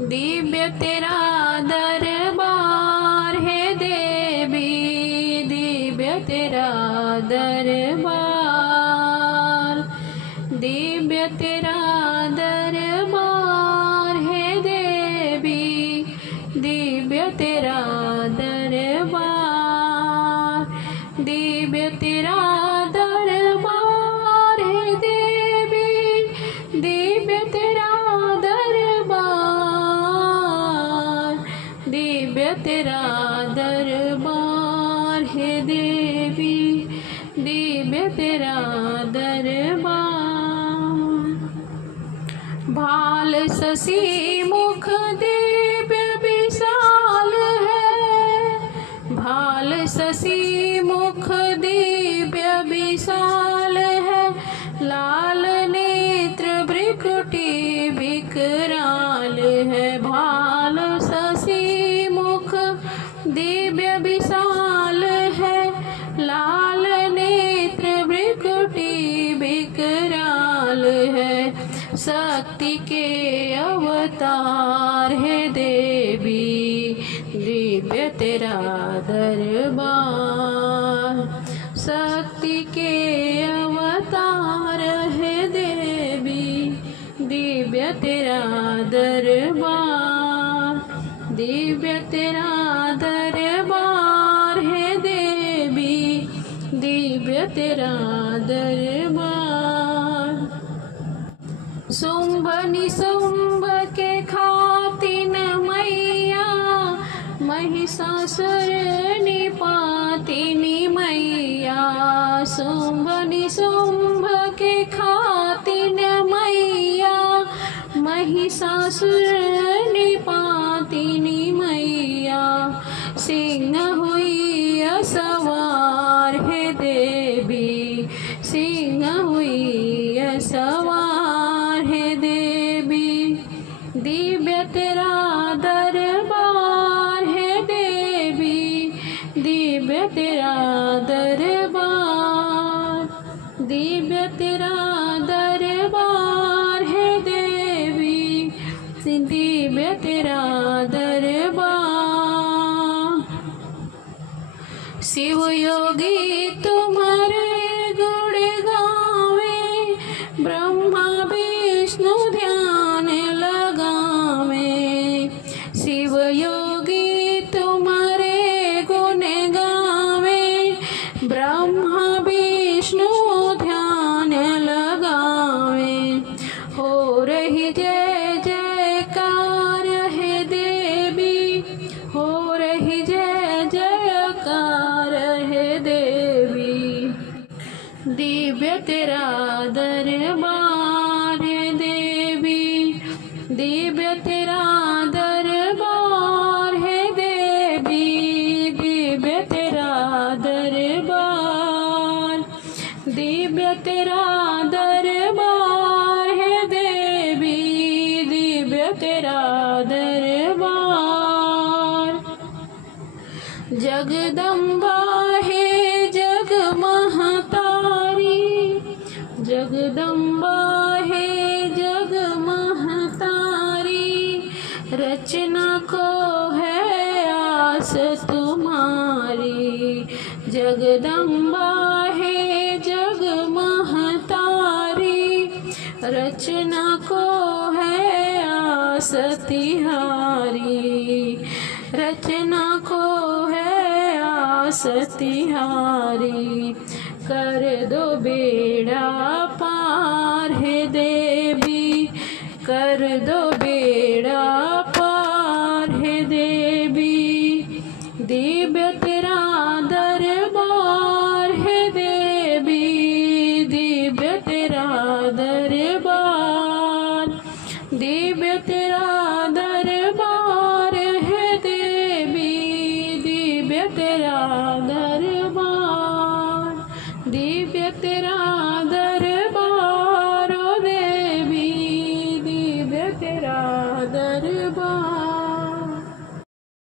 दिव्य तेरा दरबार है देवी, दिव्य तेरा दरबार, दिव्य तेरा दरबार है देवी, दिव्य तेरा दरबार, दिव्य तेरा दरबार है देवी, दिव्य तेरा दरबार, दिव्य तेरा दरबार है देवी, दिव्य तेरा दरबार। भाल शशि मुख दिव्य विशाल है, भाल शशि मुख दिव्य विशाल है, लाल नेत्र भ्रिकुटी विकराल है। भाल शशि मुख दिव्य विशाल है, लाल नेत्र भ्रिकुटी विकराल है। शक्ति के अवतार है देवी, दिव्य तेरा दरबार, शक्ति के अवतार है देवी, दिव्य तेरा दरबार, दिव्य तेरा दरबार है देवी, दिव्य तेरा दरबार। शुंभ निशुंभ के खातिन मैया, महिषासुर निपातिनी मैया, शुंभ निशुंभ के खातिन मैया, महिषासुर निपातिनी मैया। सिंह हुई सवार है देवी, सिंह हुई सवार है देवी, दिव्य तेरा दरबार है देवी, दिव्य तेरा दरबार, दिव्य तेरा दरबार है देवी, दिव्य तेरा दरबार। शिव योगी तुम्हारे गुण गावे, ब्रह्मा विष्णु ध्यान लगावे। शिव योगी तुम्हारे गुण गावे, ब्रह्मा विष्णु ध्यान लगावे। हो रही जय जयकार है देवी, हो रही जय जयकार है देवी, दिव्य तेरा दरबार है देवी, दिव्य तेरा दरबार है देवी, दिव्य तेरा दरबार, दिव्य तेरा दरबार है देवी, दिव्य तेरा दरबार। जगदम्बा है जग महतारी, जगदम्बा है जग महतारी, रचना को है आस तुम्हारी। जगदम्बा है जग महतारी, रचना को है आस तिहारी, रचना को है आस तिहारी। कर दो बेड़ा पार है देवी, कर दो